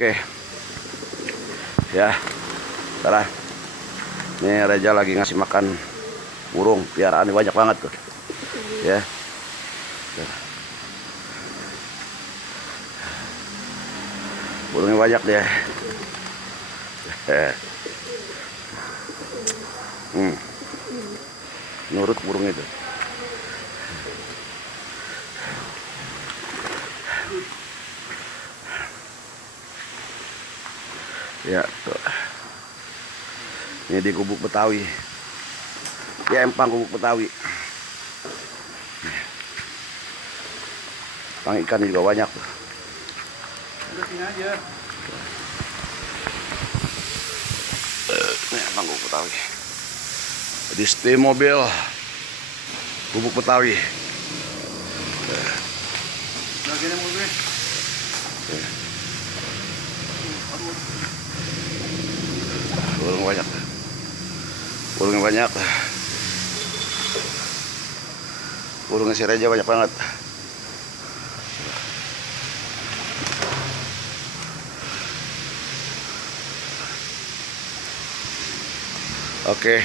Oke, ya, tara. Ini Reja lagi ngasih makan burung piaraannya banyak banget tuh, ya. Burungnya banyak deh. Nurut burung itu. Ya, tuh. Ini di Gubuk Betawi. Ya, empang Gubuk Betawi. Pang ikan juga banyak tuh. Udah sini aja. Ini empang Gubuk Betawi. Di setim mobil Gubuk Betawi. Bagian yang mobil. Burung banyak. Burungnya banyak. Burungnya si Reja banyak banget. Oke.